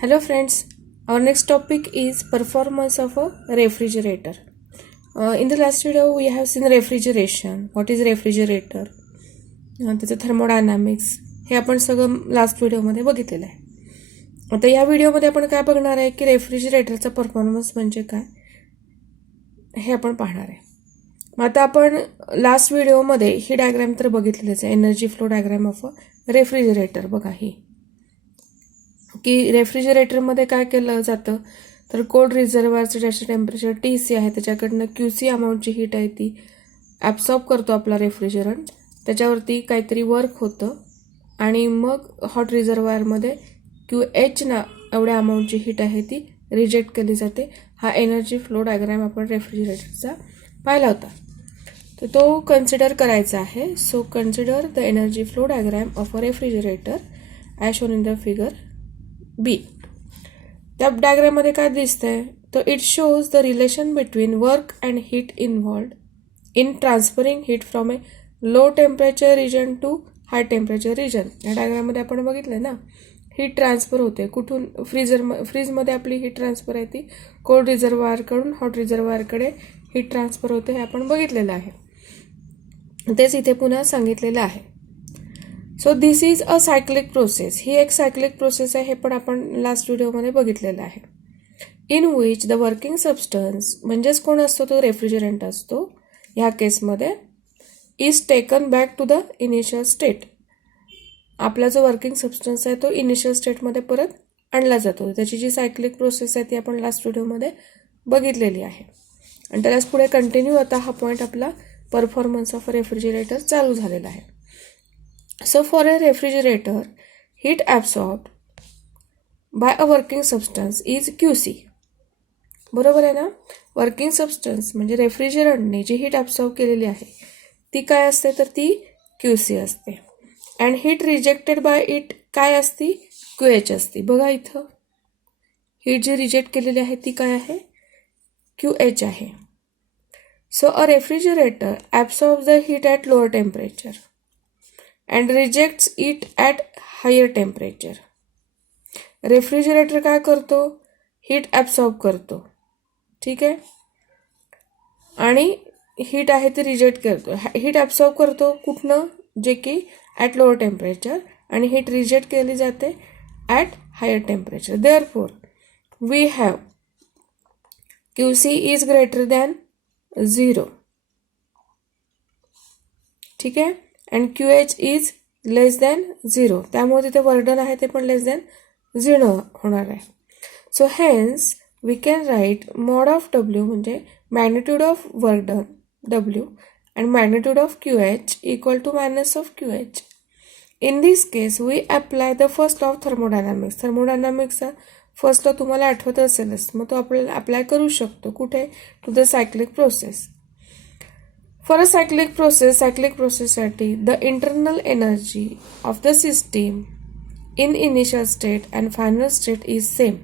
Hello friends, our next topic is performance of a refrigerator. In the last video we have seen refrigeration. What is refrigerator? त्याचं thermodynamics हे आपण सगळं last व्हिडिओमध्ये बघितलेलं आहे. आता या व्हिडिओमध्ये आपण काय बघणार आहे की रेफ्रिजरेटरचा परफॉर्मन्स म्हणजे काय हे आपण पाहणार आहे. मग आता आपण लास्ट व्हिडिओमध्ये ही डायग्राम तर बघितलेलीच आहे, energy flow diagram of a refrigerator. बघा ही की रेफ्रिजरेटरमध्ये काय केलं जातं तर कोल्ड रिझर्वायरचं ज्याचं टेम्परेचर TC आहे त्याच्याकडनं QC अमाऊंटची हीट आहे ती ॲब्सॉर्ब करतो आपला रेफ्रिजरंट, त्याच्यावरती काहीतरी वर्क होतं आणि मग हॉट रिझर्वायरमध्ये QH ना एवढ्या अमाऊंटची हीट आहे ती रिजेक्ट केली जाते. हा एनर्जी फ्लो डायग्राम आपण रेफ्रिजरेटरचा पाहिला होता, तर तो कन्सिडर करायचा आहे. So consider the energy flow diagram of a refrigerator as shown in the figure B. त्या डायग्राममध्ये काय दिसतंय तर it shows the relation between work and heat involved in transferring heat from a low temperature region to high temperature region. या डायग्राममध्ये आपण बघितलं ना, हीट ट्रान्सफर होते कुठून, फ्रीजमध्ये आपली हीट ट्रान्सफर आहे ती कोल्ड रिझर्वायरकडून हॉट रिझर्वायरकडे हीट ट्रान्सफर होते, हे आपण बघितलेलं आहे. तेच इथे पुन्हा सांगितलेलं आहे. So this is a cyclic process. ही एक सायक्लिक प्रोसेस आहे, हे पण आपण लास्ट व्हिडिओमध्ये बघितलेलं आहे. In which the working substance म्हणजेच कोण असतो तो रेफ्रिजरंट असतो ह्या केसमध्ये, is taken back to the initial state. आपला जो वर्किंग सबस्टन्स आहे तो इनिशियल स्टेटमध्ये परत आणला जातो. त्याची जी सायक्लिक प्रोसेस आहे ती आपण लास्ट व्हिडिओमध्ये बघितलेली आहे. आणि त्यालाच पुढे कंटिन्यू आता हा पॉईंट आपला परफॉर्मन्स ऑफ रेफ्रिजरेटर चालू झालेला आहे. So for a refrigerator, heat absorbed by a working substance is QC. बरोबर आहे ना. वर्किंग सबस्टन्स म्हणजे रेफ्रिजरंटने जी हीट ॲब्सॉर्ब केलेली आहे ती काय असते तर ती QC असते. And heat rejected by it काय असती, QH असते. बघा इथं हीट जी रिजेक्ट केलेली आहे ती काय आहे, QH आहे. So a refrigerator absorb the heat at lower temperature and rejects it at higher temperature. Refrigerator काय करतो, हीट ॲब्सॉर्ब करतो, ठीक आहे, आणि हीट आहे ती रिजेक्ट करतो. हीट ॲब्सॉर्ब करतो कुठनं, जे की ॲट लोअर टेम्परेचर, आणि हीट रिजेक्ट केली जाते at higher temperature. Therefore we have QC is greater than 0, ठीक आहे, and QH is less than 0. त्यामुळे तिथे वर्डन आहे ते पण लेस दॅन 0 होणार आहे. So hence we can write mod of W म्हणजे magnitude of work done W and magnitude of QH equal to minus of QH. In this case we apply the first law of thermodynamics. थर्मोडायनामिक्सचा first law तुम्हाला आठवत असेलच, मग तो आपल्याला apply करू शकतो कुठे, to the cyclic process. For a cyclic process the internal energy of the system in initial state and final state is same.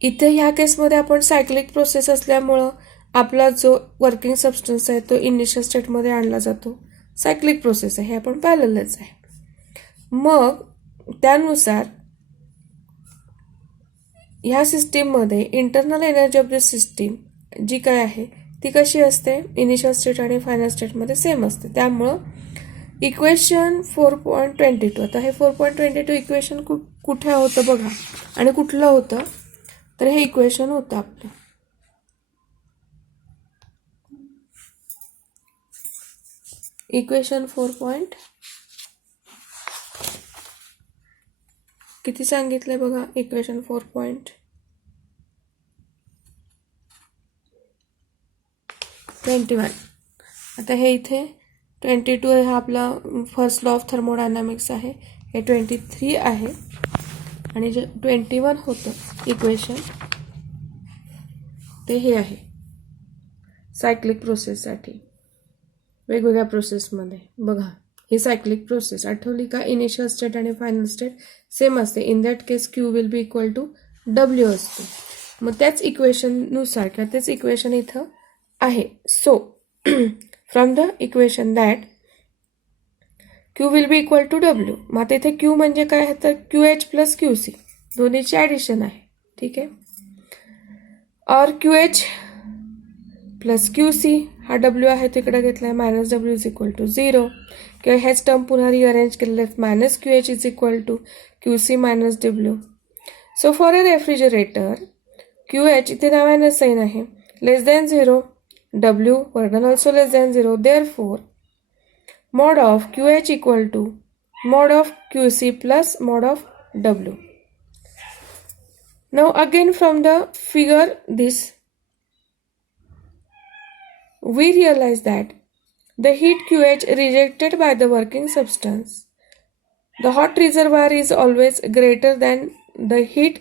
इथे ह्या केसमध्ये आपण सायक्लिक प्रोसेस असल्यामुळं आपला जो वर्किंग सबस्टन्स आहे तो इनिशियल स्टेटमध्ये आणला जातो. सायक्लिक प्रोसेस आहे, हे आपण पाहिलेलंच आहे. मग त्यानुसार ह्या सिस्टीममध्ये internal energy of the system जी काय आहे ती कशी असते, इनिशियल स्टेट आणि फायनल स्टेटमध्ये सेम असते. त्यामुळं इक्वेशन 4.22, आता हे 4.22 इक्वेशन कुठे होतं बघा, आणि कुठलं होतं तर हे इक्वेशन होतं आपलं इक्वेशन 4. किती सांगितलंय बघा, इक्वेशन 4. आता हे इथे 22 हा आपला फर्स्ट लॉ ऑफ थर्मोडायनामिक्स आहे, हे 23 आहे, आणि जे 21 होतं इक्वेशन ते हे आहे सायक्लिक प्रोसेससाठी. वेगवेगळ्या प्रोसेसमध्ये बघा ही सायक्लिक प्रोसेस आठवली का, इनिशियल स्टेट आणि फायनल स्टेट सेम असते. In that case Q will be equal to W असते. मग त्याच इक्वेशननुसार किंवा तेच इक्वेशन इथं आहे. So from the equation that Q will be equal to W. मग आता इथे क्यू म्हणजे काय आहे तर Q H plus Q C दोन्हीची ॲडिशन आहे. ठीक आहे. और Q H plus Q C हा डब्ल्यू आहे तिकडे घेतला आहे minus W is equal to 0 किंवा हेच टर्म पुन्हा रिअरेंज केलेले आहेत minus Q H is equal to Q C minus W. So for a refrigerator Q H इथे मायनस साईन आहे लेस दॅन 0 डब्ल्यू वर्डन also less than 0 therefore mod of QH equal to mod of QC plus mod of W. Now again from the figure this we realize that the heat QH rejected by the working substance, the hot reservoir is always greater than the heat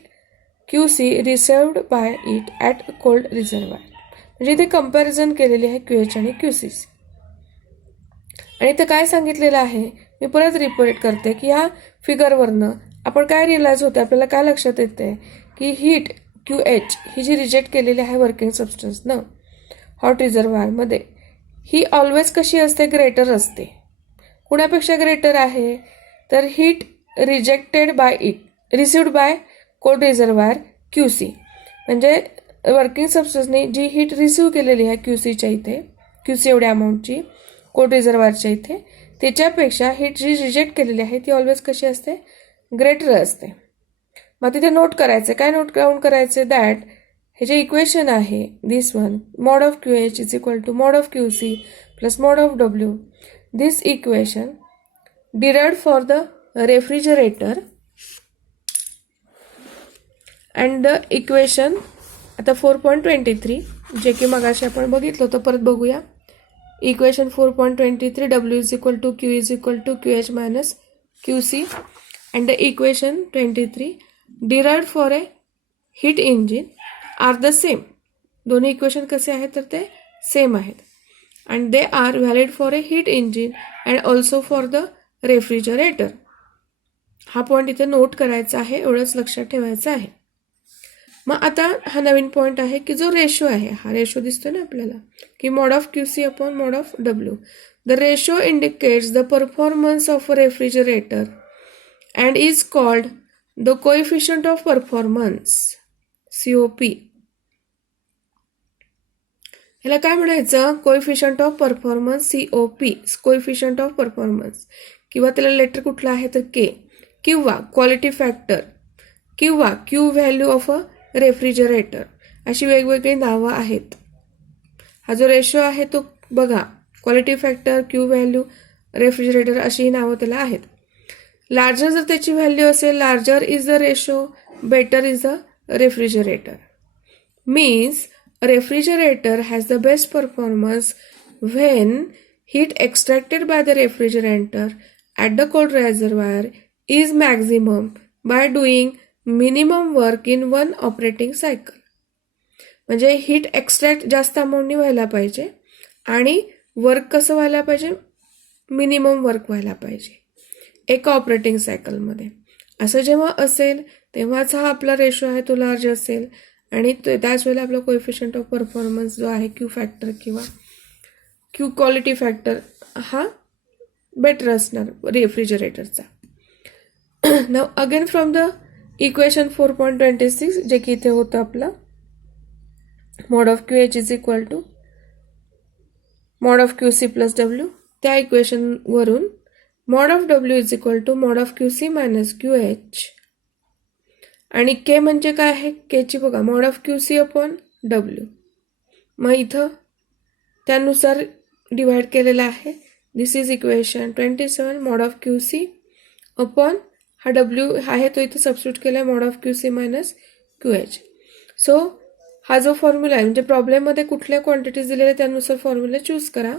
QC received by it at cold reservoir. म्हणजे इथे comparison केलेली आहे QH आणि QC. आणि इथं काय सांगितलेलं आहे मी परत रिपीट करते की ह्या फिगरवरनं आपण काय रिअलाइज होते आपल्याला काय लक्षात येते की हीट क्यू एच ही जी रिजेक्ट केलेली आहे वर्किंग सबस्टन्सनं हॉट रिझर्वायरमध्ये ही ऑलवेज कशी असते ग्रेटर असते. कुणापेक्षा ग्रेटर आहे तर heat rejected by it received by cold reservoir Q C म्हणजे वर्किंग सबस्टन्सने जी हीट रिसिव्ह केलेली आहे क्यू सीच्या इथे क्यू सी एवढ्या अमाऊंटची कोल्ड रिझर्वायरच्या इथे त्याच्यापेक्षा हीट जी रिजेक्ट केलेली आहे ती ऑलवेज कशी असते ग्रेटर असते. मग तिथे नोट करायचं काय नोट डाऊन करायचे दॅट हे जे इक्वेशन आहे this one mod of Q H is equal to mod of Q C plus mod of W this equation derived for the refrigerator and the equation आता 4.23 जे की मगाशी आपण बघितलं होतं परत बघूया. Equation 4.23 W is equal to Q is equal to QH minus QC and the equation 23 derived for a heat engine are the same. दोन्ही इक्वेशन कसे आहेत तर ते सेम आहेत and they are valid for a heat engine and also for the refrigerator. हा point इथे note करायचा आहे एवढंच लक्षात ठेवायचं आहे. मग आता हा नवीन पॉईंट आहे की जो रेशो आहे हा रेशो दिसतोय ना आपल्याला की mod of Q C upon mod of W. The ratio indicates the performance of a refrigerator and is called the coefficient of performance COP. ह्याला काय म्हणायचं coefficient of performance COP coefficient of performance किंवा त्याला letter कुठला आहे तर K किंवा quality factor किंवा Q value of a refrigerator अशी वेगवेगळी नावं आहेत. हा जो रेशो आहे तो बघा quality factor Q value refrigerator अशी नावं त्याला आहेत. लार्जर जर त्याची व्हॅल्यू असेल larger is the ratio better is the refrigerator means refrigerator has the best performance when heat extracted by the refrigerator at the cold reservoir is maximum by doing minimum work in one operating cycle. म्हणजे heat extract जास्त अमाऊंटनी व्हायला पाहिजे आणि work कसं व्हायला पाहिजे minimum work व्हायला पाहिजे एका ऑपरेटिंग सायकलमध्ये. असं जेव्हा असेल तेव्हाच हा आपला रेशो आहे तो लार्ज असेल आणि त्याच वेळेला आपला कोएफिशियंट ऑफ परफॉर्मन्स जो आहे क्यू फॅक्टर किंवा क्यू क्वालिटी फॅक्टर हा बेटर असणार रेफ्रिजरेटरचा. Now again from the equation 4.26 जे की इथे होतं आपलं mod of Q H is equal to mod of Q C plus W त्या इक्वेशनवरून mod of W is equal to mod of Q C minus Q H आणि K म्हणजे काय आहे केची बघा mod of Q C upon W. मग इथं त्यानुसार डिवाइड केलेलं आहे. This is equation 27 mod of Q C upon हा डब्ल्यू आहे तो इथे सबस्टिट्यूट केला आहे mod of Q C minus Q H. So हा जो फॉर्म्युला आहे म्हणजे प्रॉब्लेममध्ये कुठल्या क्वांटिटीज दिलेल्या त्यानुसार फॉर्म्युला चूज करा.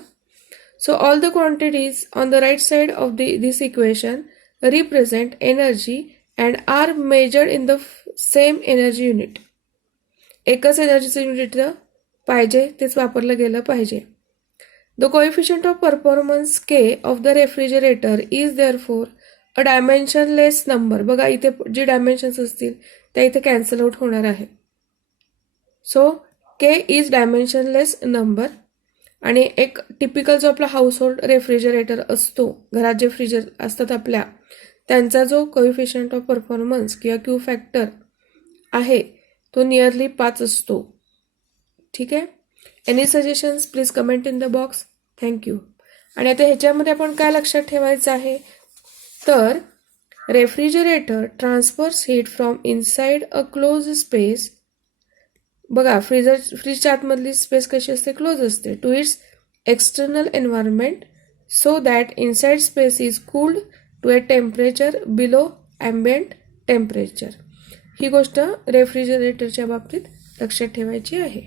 So all the quantities on the right side of this equation represent energy and are measured in the same energy unit. एकच एनर्जीचं युनिट पाहिजे तेच वापरलं गेलं पाहिजे. The coefficient of performance K of the refrigerator is therefore a dimensionless number. बघा इथे जे डायमेन्शन्स असतील त्या इथे कॅन्सल आउट होणार आहे. So K is dimensionless number आणि एक टिपिकल जो आपला हाऊसहोल्ड रेफ्रिजरेटर असतो, घरात जे फ्रीजर असतात आपल्या, त्यांचा जो कोएफिशियंट ऑफ परफॉर्मन्स किंवा क्यू फॅक्टर आहे तो नियरली 5 असतो. ठीक आहे. Any suggestions please comment in the box. Thank you. आणि आता ह्याच्यामध्ये आपण काय लक्षात ठेवायचं आहे, तर refrigerator transfers heat from inside a close space. बघा, फ्रीजच्या आतमधली स्पेस कशी असते, क्लोज असते, to its external environment so that inside space is cooled to a temperature below ambient temperature. ही गोष्ट रेफ्रिजरेटरच्या बाबतीत लक्षात ठेवायची आहे.